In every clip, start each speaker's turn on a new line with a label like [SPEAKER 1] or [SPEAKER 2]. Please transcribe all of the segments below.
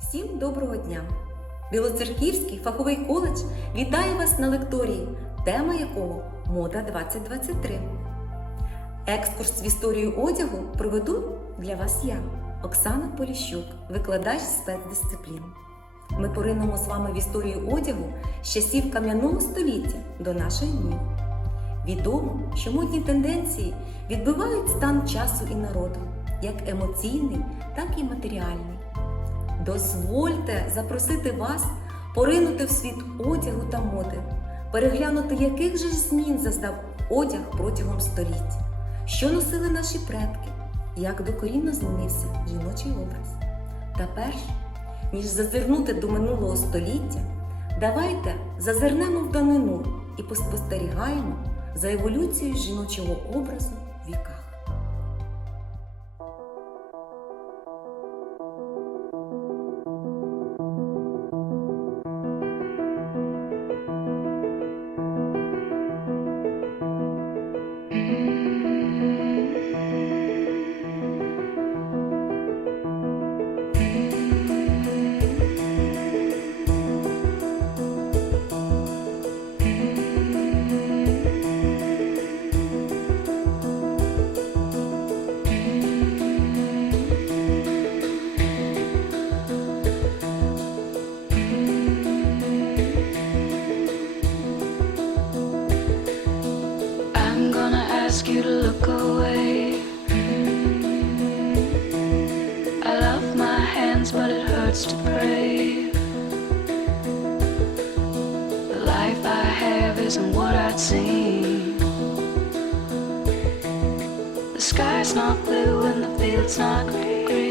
[SPEAKER 1] Всім доброго дня! Білоцерківський фаховий коледж вітає вас на лекторії, тема якого Мода 2023. Екскурс в історію одягу проведу для вас я, Оксана Поліщук, викладач спецдисциплін. Ми поринемо з вами в історію одягу з часів кам'яного століття до наших днів. Відомо, що модні тенденції відбивають стан часу і народу, як емоційний, так і матеріальний. Дозвольте запросити вас поринути в світ одягу та моди, переглянути, яких же змін зазнав одяг протягом століть, що носили наші предки, як докорінно змінився жіночий образ. Та перш ніж зазирнути до минулого століття, давайте зазирнемо в данину і поспостерігаємо за еволюцією жіночого образу в віках.
[SPEAKER 2] Isn't what I'd seen. The sky's not blue and the field's not green.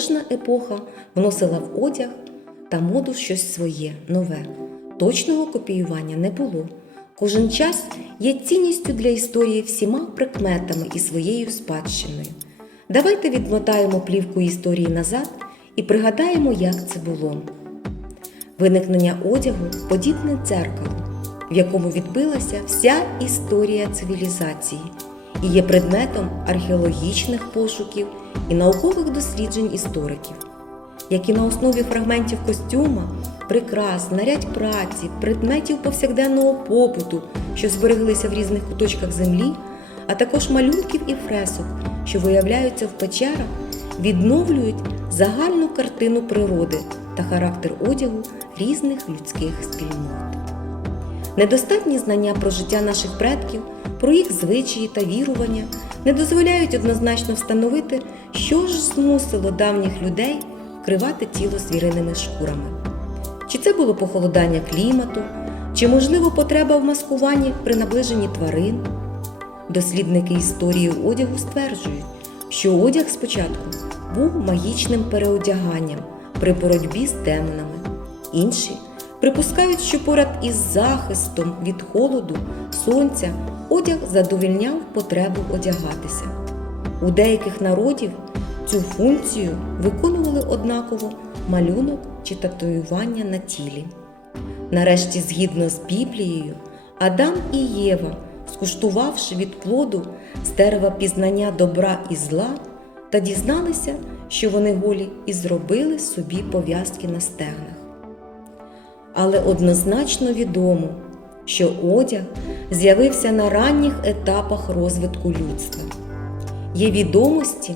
[SPEAKER 1] Кожна епоха вносила в одяг та моду щось своє, нове. Точного копіювання не було. Кожен час є цінністю для історії всіма прикметами і своєю спадщиною. Давайте відмотаємо плівку історії назад і пригадаємо, як це було. Виникнення одягу подібне дзеркало, в якому відбилася вся історія цивілізації і є предметом археологічних пошуків і наукових досліджень істориків, які на основі фрагментів костюма, прикрас, знарядь праці, предметів повсякденного побуту, що збереглися в різних куточках землі, а також малюнків і фресок, що виявляються в печерах, відновлюють загальну картину природи та характер одягу різних людських спільнот. Недостатні знання про життя наших предків, про їх звичаї та вірування не дозволяють однозначно встановити, що ж змусило давніх людей вкривати тіло звіриними шкурами. Чи це було похолодання клімату, чи, можливо, потреба в маскуванні при наближенні тварин? Дослідники історії одягу стверджують, що одяг спочатку був магічним переодяганням при боротьбі з демонами. Інші припускають, що поряд із захистом від холоду, сонця одяг задовільняв потребу одягатися. У деяких народів цю функцію виконували однаково малюнок чи татуювання на тілі. Нарешті, згідно з Біблією, Адам і Єва, скуштувавши від плоду з дерева пізнання добра і зла, та дізналися, що вони голі, і зробили собі пов'язки на стегнах. Але однозначно відомо, що одяг з'явився на ранніх етапах розвитку людства. Є відомості,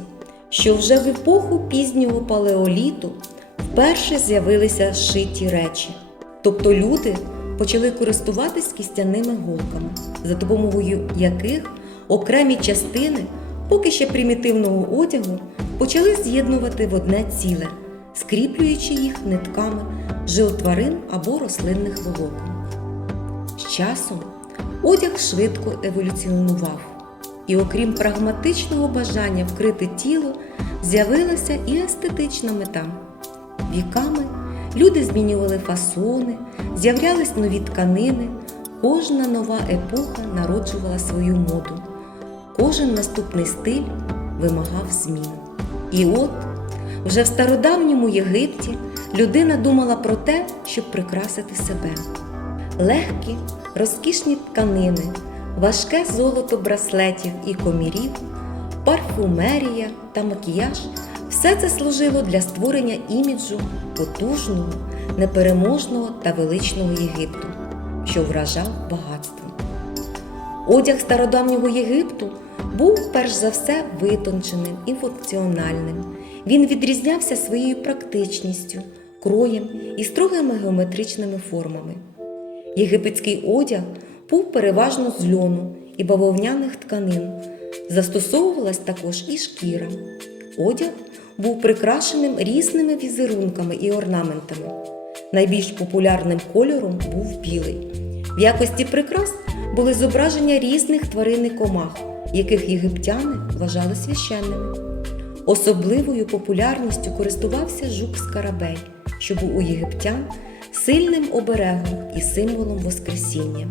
[SPEAKER 1] що вже в епоху пізнього палеоліту вперше з'явилися шиті речі, тобто люди почали користуватись кістяними голками, за допомогою яких окремі частини поки ще примітивного одягу почали з'єднувати в одне ціле, скріплюючи їх нитками жил тварин або рослинних волокон. Часом одяг швидко еволюціонував, і окрім прагматичного бажання вкрити тіло, з'явилася і естетична мета. Віками люди змінювали фасони, з'являлись нові тканини, кожна нова епоха народжувала свою моду. Кожен наступний стиль вимагав змін. І от вже в стародавньому Єгипті людина думала про те, щоб прикрасити себе. Легкі, розкішні тканини, важке золото браслетів і комірів, парфумерія та макіяж все це служило для створення іміджу потужного, непереможного та величного Єгипту, що вражав багатством. Одяг стародавнього Єгипту був перш за все витонченим і функціональним. Він відрізнявся своєю практичністю, кроєм і строгими геометричними формами. Єгипетський одяг був переважно з льону і бавовняних тканин. Застосовувалась також і шкіра. Одяг був прикрашеним різними візерунками і орнаментами. Найбільш популярним кольором був білий. В якості прикрас були зображення різних тварин і комах, яких єгиптяни вважали священними. Особливою популярністю користувався жук скарабей, що був у єгиптян сильним оберегом і символом Воскресіння.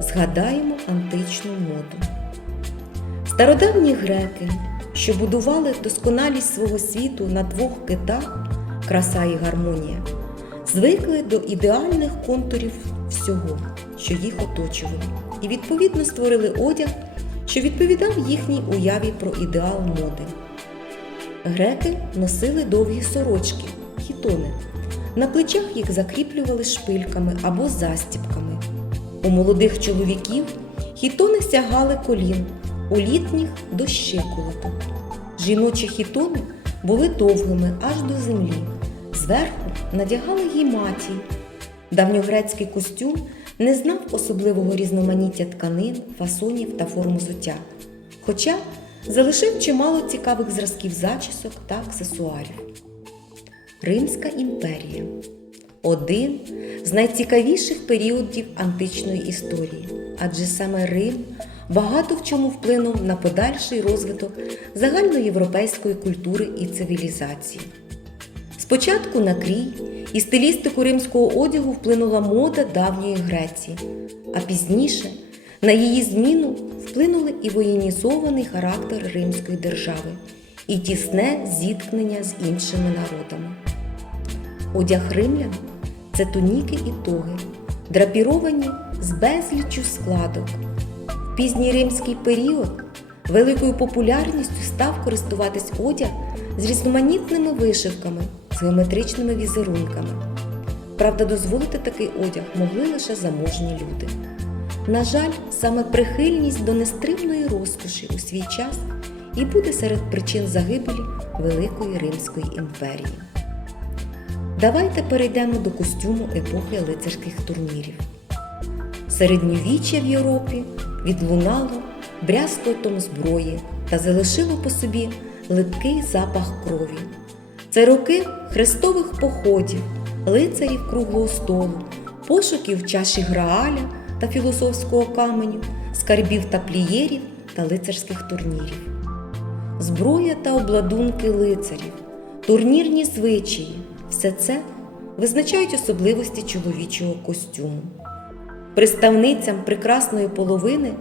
[SPEAKER 1] Згадаємо античну моду. Стародавні греки, що будували досконалість свого світу на двох китах краса і гармонія, звикли до ідеальних контурів всього, що їх оточувало, і відповідно створили одяг, що відповідав їхній уяві про ідеал моди. Греки носили довгі сорочки, хітони. На плечах їх закріплювали шпильками або застіпками. У молодих чоловіків хітони сягали колін, у літніх до щиколоток. Жіночі хітони були довгими аж до землі. Зверху надягали гіматії. Давньогрецький костюм не знав особливого різноманіття тканин, фасонів та форм взуття, хоча залишив чимало цікавих зразків зачісок та аксесуарів. Римська імперія один з найцікавіших періодів античної історії, адже саме Рим багато в чому вплинув на подальший розвиток загальноєвропейської культури і цивілізації. Спочатку на крій і стилістику римського одягу вплинула мода давньої Греції, а пізніше на її зміну вплинули і воєнізований характер римської держави, і тісне зіткнення з іншими народами. Одяг римлян це туніки і тоги, драпіровані з безліччю складок. В пізній римський період великою популярністю став користуватись одяг з різноманітними вишивками, з геометричними візерунками. Правда, дозволити такий одяг могли лише заможні люди. На жаль, саме прихильність до нестримної розкоші у свій час і буде серед причин загибелі Великої Римської імперії. Давайте перейдемо до костюму епохи лицарських турнірів. Середньовіччя в Європі відлунало брязкотом зброї та залишило по собі липкий запах крові. Це роки хрестових походів, лицарів круглого столу, пошуків чаші Грааля та філософського каменю, скарбів таплієрів та лицарських турнірів. Зброя та обладунки лицарів, турнірні звичаї все це визначають особливості чоловічого костюму. Представницям прекрасної половини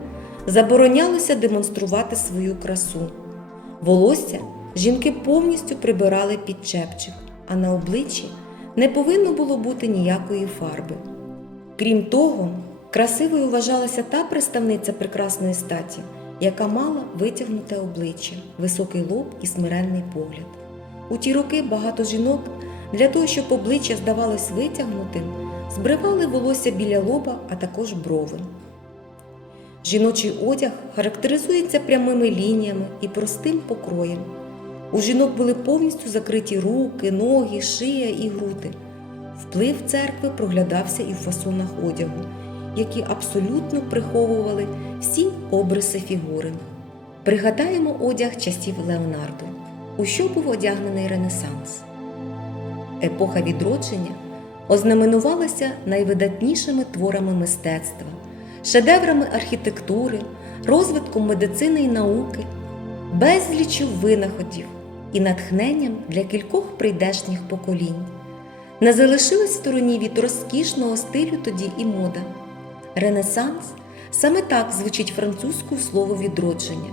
[SPEAKER 1] заборонялося демонструвати свою красу. Волосся жінки повністю прибирали під чепчик, а на обличчі не повинно було бути ніякої фарби. Крім того, красивою вважалася та представниця прекрасної статі, яка мала витягнуте обличчя, високий лоб і смиренний погляд. У ті роки багато жінок для того, щоб обличчя здавалось витягнутим, збривали волосся біля лоба, а також брови. Жіночий одяг характеризується прямими лініями і простим покроєм. У жінок були повністю закриті руки, ноги, шия і груди. Вплив церкви проглядався і в фасонах одягу, які абсолютно приховували всі обриси фігури. Пригадаємо одяг часів Леонардо, у що був одягнений Ренесанс. Епоха відродження ознаменувалася найвидатнішими творами мистецтва, шедеврами архітектури, розвитком медицини і науки, безліччю винаходів і натхненням для кількох прийдешніх поколінь. Не залишилась в стороні від розкішного стилю тоді і мода. Ренесанс саме так звучить французькою слово відродження.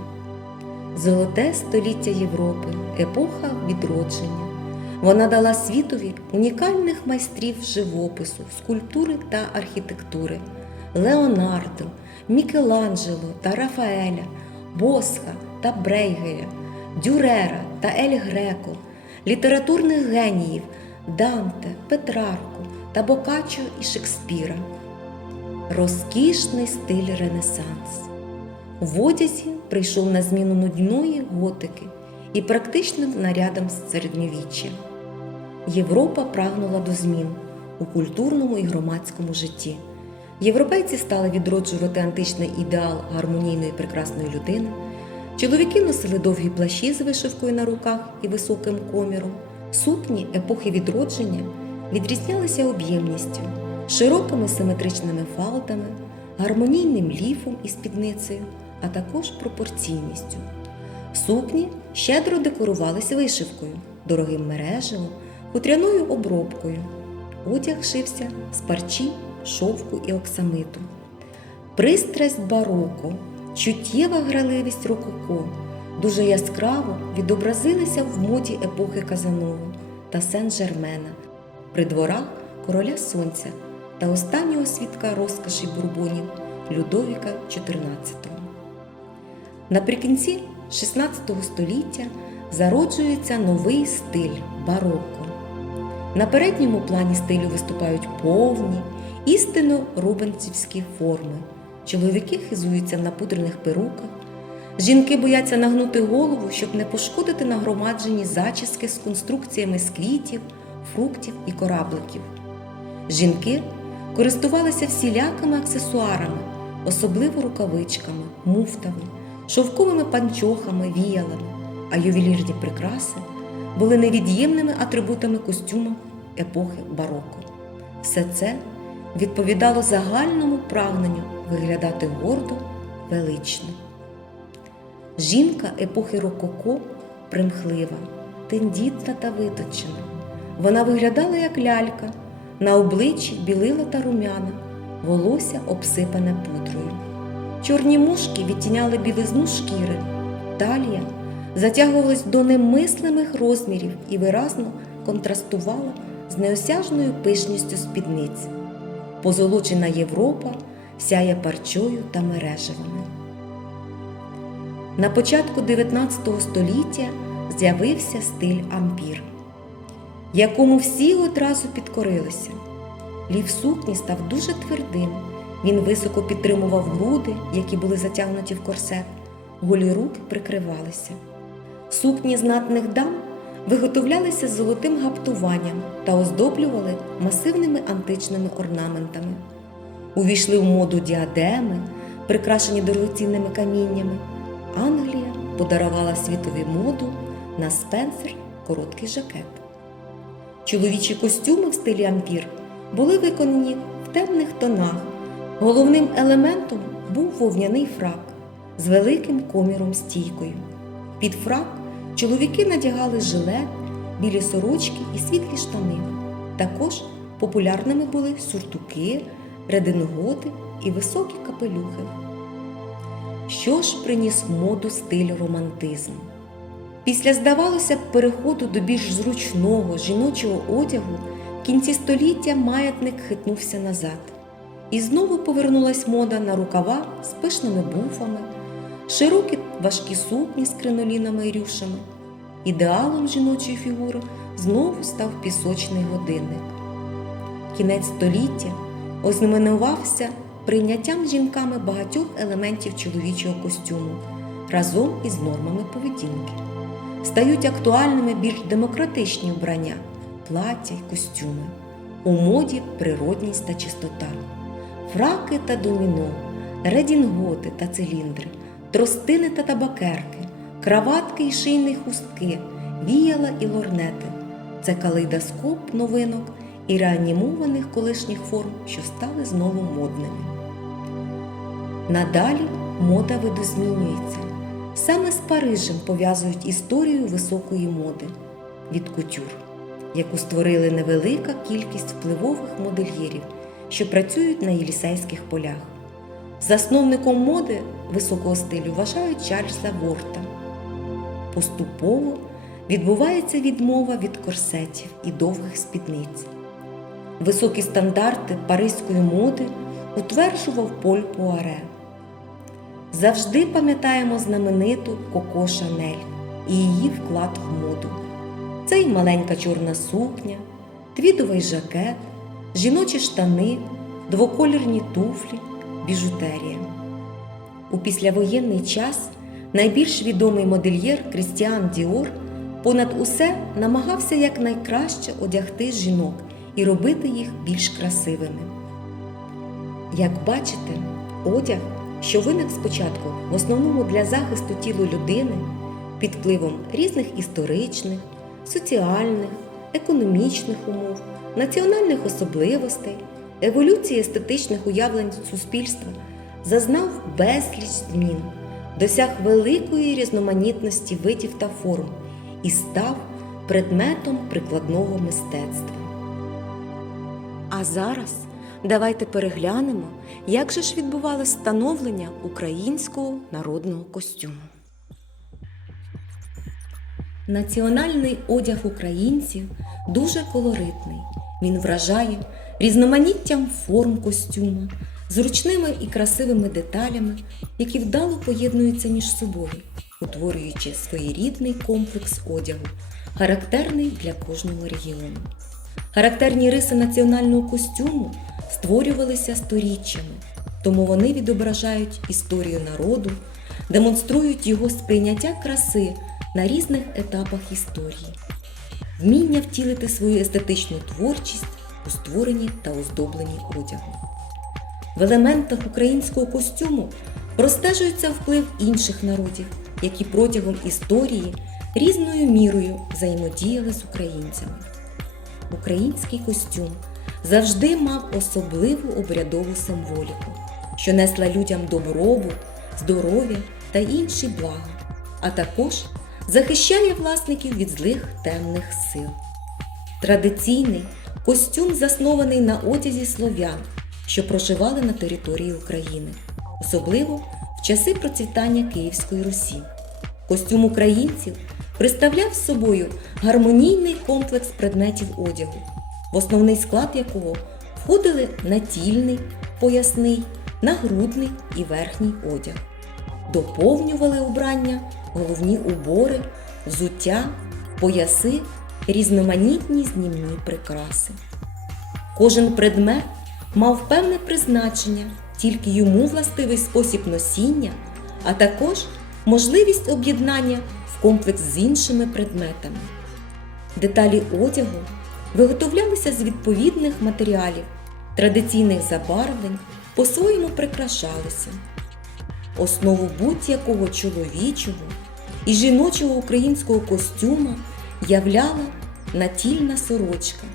[SPEAKER 1] Золоте століття Європи, епоха відродження. Вона дала світові унікальних майстрів живопису, скульптури та архітектури Леонардо, Мікеланджело та Рафаеля, Босха та Брейгеля, Дюрера та Ель Греко, літературних геніїв Данте, Петрарку та Бокаччо і Шекспіра. Розкішний стиль Ренесанс. В одязі прийшов на зміну нудьної готики і практичним нарядам з середньовіччя. Європа прагнула до змін у культурному і громадському житті. Європейці стали відроджувати античний ідеал гармонійної прекрасної людини. Чоловіки носили довгі плащі з вишивкою на руках і високим коміром. Сукні епохи відродження відрізнялися об'ємністю, широкими симетричними фалтами, гармонійним ліфом і спідницею, а також пропорційністю. Сукні щедро декорувалися вишивкою, дорогим мережевом, хутряною обробкою. Одяг шився з парчі, шовку і оксамиту. Пристрасть бароко, чуттєва граливість рококо дуже яскраво відобразилися в моді епохи Казанову та Сен-Жермена, при дворах короля Сонця та останнього свідка розкоші бурбонів Людовіка XIV. Наприкінці XVI століття зароджується новий стиль бароко. На передньому плані стилю виступають повні, істинно рубенцівські форми. Чоловіки хизуються в напудрених перуках, жінки бояться нагнути голову, щоб не пошкодити нагромаджені зачіски з конструкціями з квітів, фруктів і корабликів. Жінки користувалися всілякими аксесуарами, особливо рукавичками, муфтами, шовковими панчохами, віялами, а ювелірні прикраси були невід'ємними атрибутами костюму епохи бароко. Все це відповідало загальному прагненню виглядати гордо велично. Жінка епохи Рококо примхлива, тендітна та виточена. Вона виглядала як лялька, на обличчі білила та румяна, волосся обсипане пудрою. Чорні мушки відтіняли білизну шкіри, талія затягувалась до немислимих розмірів і виразно контрастувала з неосяжною пишністю спідниць. Позолочена Європа сяє парчою та мережевами. На початку 19 століття з'явився стиль ампір, якому всі одразу підкорилися. Лів сукні став дуже твердим. Він високо підтримував груди, які були затягнуті в корсет, голі руки прикривалися. Сукні знатних дам виготовлялися з золотим гаптуванням та оздоблювали масивними античними орнаментами. Увійшли в моду діадеми, прикрашені дорогоцінними каміннями. Англія подарувала світові моду на спенсер короткий жакет. Чоловічі костюми в стилі ампір були виконані в темних тонах. Головним елементом був вовняний фрак з великим коміром стійкою. Під фрак чоловіки надягали жилет, білі сорочки і світлі штани. Також популярними були сюртуки, рединготи і високі капелюхи. Що ж приніс моду стиль романтизм? Після, здавалося переходу до більш зручного жіночого одягу в кінці століття маятник хитнувся назад. І знову повернулась мода на рукава з пишними буфами, широкі важкі сукні з кринолінами і рюшами. Ідеалом жіночої фігури знову став пісочний годинник. Кінець століття ознаменувався прийняттям жінками багатьох елементів чоловічого костюму разом із нормами поведінки. Стають актуальними більш демократичні вбрання, плаття й костюми. У моді природність та чистота, фраки та доміно, редінготи та циліндри, тростини та табакерки, краватки й шийні хустки, віяла і лорнети. Це калейдоскоп новинок і реанімованих колишніх форм, що стали знову модними. Надалі мода видозмінюється. Саме з Парижем пов'язують історію високої моди від кутюр, яку створили невелика кількість впливових модельєрів, що працюють на Єлісейських полях. Засновником моди високого стилю вважають Чарльза Ворта. Поступово відбувається відмова від корсетів і довгих спідниць. Високі стандарти паризької моди утверджував Поль Пуаре. Завжди пам'ятаємо знамениту Коко Шанель і її вклад в моду. Це й маленька чорна сукня, твідовий жакет, жіночі штани, двоколірні туфлі, біжутерія. У післявоєнний час найбільш відомий модельєр Крістіан Діор понад усе намагався якнайкраще одягти жінок і робити їх більш красивими. Як бачите, одяг, що виник спочатку в основному для захисту тіла людини під впливом різних історичних, соціальних, економічних умов, національних особливостей, еволюції естетичних уявлень суспільства, зазнав безліч змін, досяг великої різноманітності видів та форм і став предметом прикладного мистецтва. А зараз давайте переглянемо, як же ж відбувалось становлення українського народного костюму. Національний одяг українців дуже колоритний. Він вражає різноманіттям форм костюма, зручними і красивими деталями, які вдало поєднуються між собою, утворюючи своєрідний комплекс одягу, характерний для кожного регіону. Характерні риси національного костюму створювалися сторіччями, тому вони відображають історію народу, демонструють його сприйняття краси на різних етапах історії, вміння втілити свою естетичну творчість у створенні та оздобленні одягу. В елементах українського костюму простежується вплив інших народів, які протягом історії різною мірою взаємодіяли з українцями. Український костюм завжди мав особливу обрядову символіку, що несла людям добробут, здоров'я та інші блага, а також захищає власників від злих темних сил. Традиційний костюм заснований на одязі слов'ян, що проживали на території України, особливо в часи процвітання Київської Русі. Костюм українців представляв собою гармонійний комплекс предметів одягу, в основний склад якого входили натільний, поясний, нагрудний і верхній одяг. Доповнювали убрання головні убори, взуття, пояси, різноманітні знімні прикраси. Кожен предмет мав певне призначення, тільки йому властивий спосіб носіння, а також можливість об'єднання в комплекс з іншими предметами. Деталі одягу виготовлялися з відповідних матеріалів, традиційних забарвлень, по-своєму прикрашалися. Основу будь-якого чоловічого і жіночого українського костюма являла натільна сорочка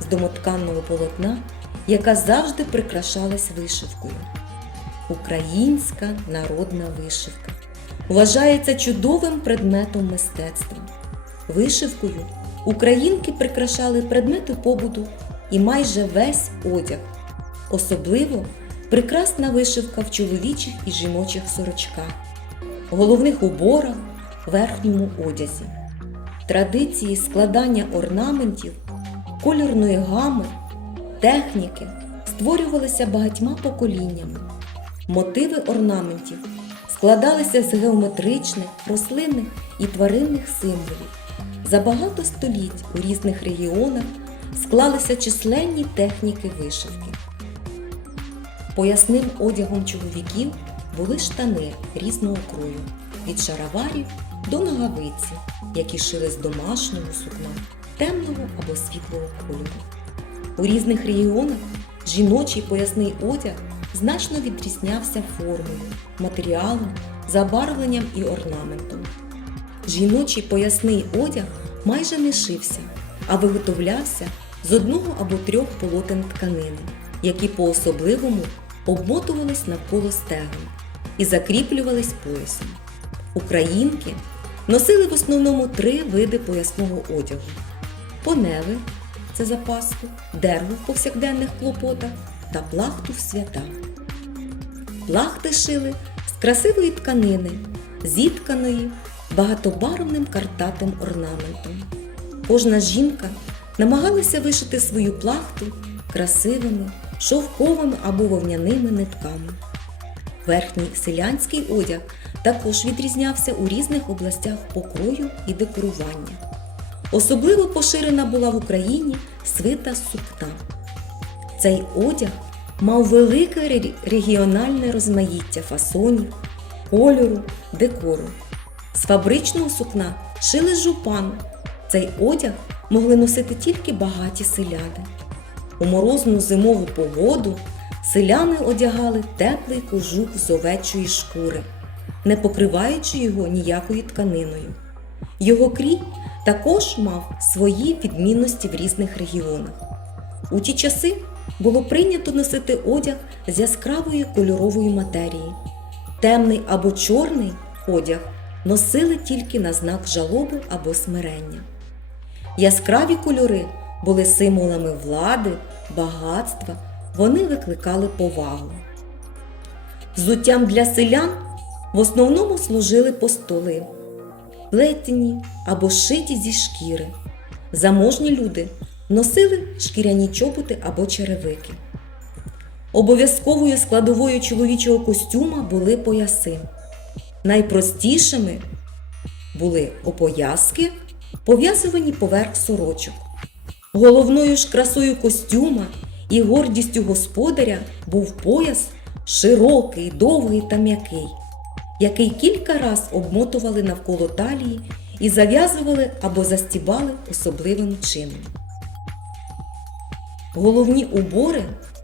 [SPEAKER 1] з домотканного полотна, яка завжди прикрашалась вишивкою. Українська народна вишивка вважається чудовим предметом мистецтва. Вишивкою українки прикрашали предмети побуту і майже весь одяг. Особливо прекрасна вишивка в чоловічих і жіночих сорочках, головних уборах, верхньому одязі. Традиції складання орнаментів, кольорної гами, техніки створювалися багатьма поколіннями. Мотиви орнаментів складалися з геометричних, рослинних і тваринних символів. За багато століть у різних регіонах склалися численні техніки вишивки. Поясним одягом чоловіків були штани різного крою від шароварів до ногавиці, які шили з домашнього сукна темного або світлого кольору. У різних регіонах жіночий поясний одяг значно відрізнявся формою, матеріалом, забарвленням і орнаментом. Жіночий поясний одяг майже не шився, а виготовлявся з одного або трьох полотен тканини, які по-особливому обмотувались навколо стегон і закріплювались поясом. Українки носили в основному три види поясного одягу: поневи це запаску, дергу в повсякденних клопотах та плахту в свята. Плахти шили з красивої тканини, зітканої багатобарвним картатим орнаментом. Кожна жінка намагалася вишити свою плахту красивими, шовковими або вовняними нитками. Верхній селянський одяг також відрізнявся у різних областях покрою і декорування. Особливо поширена була в Україні свита сукна. Цей одяг мав велике регіональне розмаїття фасонів, кольору, декору. З фабричного сукна шили жупан. Цей одяг могли носити тільки багаті селяни. У морозну зимову погоду селяни одягали теплий кожух з овечої шкури, не покриваючи його ніякою тканиною. Його крій також мав свої відмінності в різних регіонах. У ті часи було прийнято носити одяг з яскравої кольорової матерії. Темний або чорний одяг носили тільки на знак жалоби або смирення. Яскраві кольори були символами влади, багатства, вони викликали повагу. Взуттям для селян в основному служили постоли, плетені або шиті зі шкіри. Заможні люди носили шкіряні чоботи або черевики. Обов'язковою складовою чоловічого костюма були пояси. Найпростішими були опояски, пов'язувані поверх сорочок. Головною ж красою костюма і гордістю господаря був пояс широкий, довгий та м'який, який кілька раз обмотували навколо талії і зав'язували або застібали особливим чином. Головні убори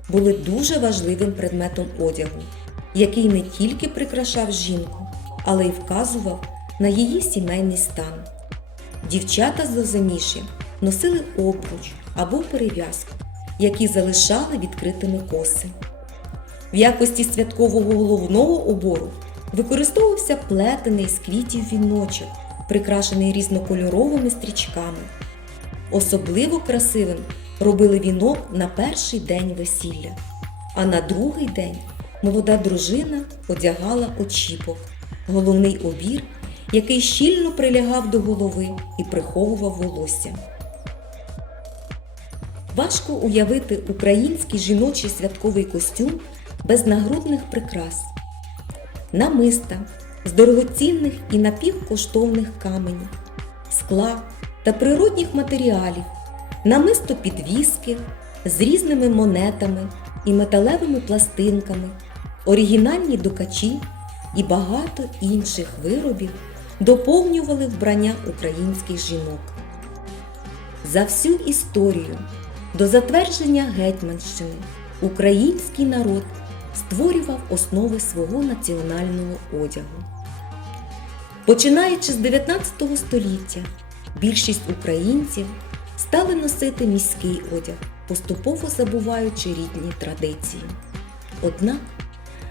[SPEAKER 1] були дуже важливим предметом одягу, який не тільки прикрашав жінку, але й вказував на її сімейний стан. Дівчата з носили обруч або перев'язку, які залишали відкритими коси. В якості святкового головного убору використовувався плетений з квітів віночок, прикрашений різнокольоровими стрічками. Особливо красивим робили вінок на перший день весілля, а на другий день молода дружина одягала очіпок, головний обір, який щільно прилягав до голови і приховував волосся. Важко уявити український жіночий святковий костюм без нагрудних прикрас, намиста з дорогоцінних і напівкоштовних каменів, скла та природних матеріалів, намисто підвіски з різними монетами і металевими пластинками, оригінальні докачі і багато інших виробів доповнювали вбрання українських жінок. За всю історію до затвердження Гетьманщини український народ створював основи свого національного одягу. Починаючи з 19 століття, більшість українців стали носити міський одяг, поступово забуваючи рідні традиції. Однак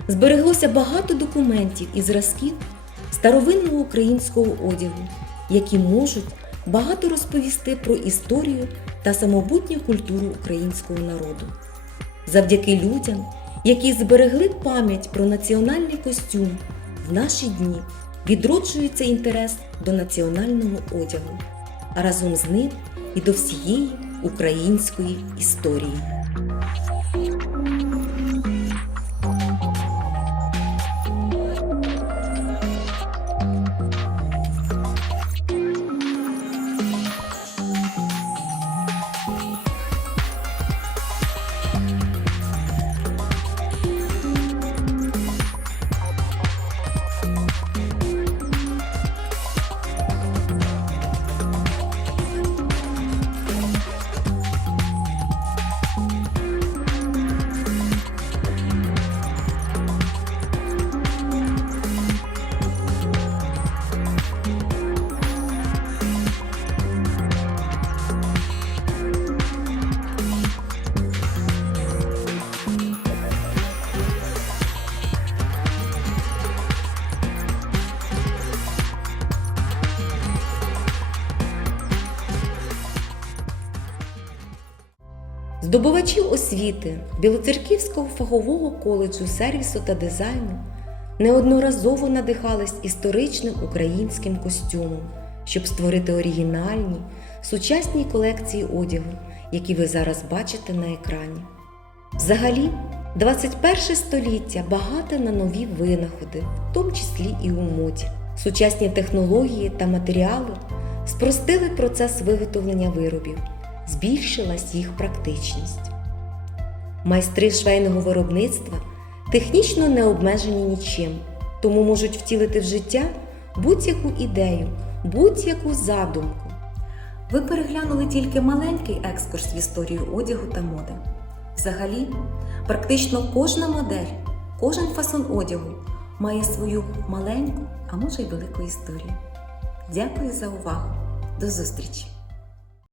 [SPEAKER 1] збереглося багато документів і зразків старовинного українського одягу, які можуть багато розповісти про історію та самобутню культуру українського народу. Завдяки людям, які зберегли пам'ять про національний костюм, в наші дні відроджується інтерес до національного одягу, а разом з ним і до всієї української історії. Здобувачів освіти Білоцерківського фахового коледжу сервісу та дизайну неодноразово надихались історичним українським костюмом, щоб створити оригінальні, сучасні колекції одягу, які ви зараз бачите на екрані. Взагалі, 21 століття багате на нові винаходи, в тому числі і у моді. Сучасні технології та матеріали спростили процес виготовлення виробів, збільшилась їх практичність. Майстри швейного виробництва технічно не обмежені нічим, тому можуть втілити в життя будь-яку ідею, будь-яку задумку. Ви переглянули тільки маленький екскурс в історію одягу та моди. Взагалі, практично кожна модель, кожен фасон одягу має свою маленьку, а може й велику історію. Дякую за увагу. До зустрічі!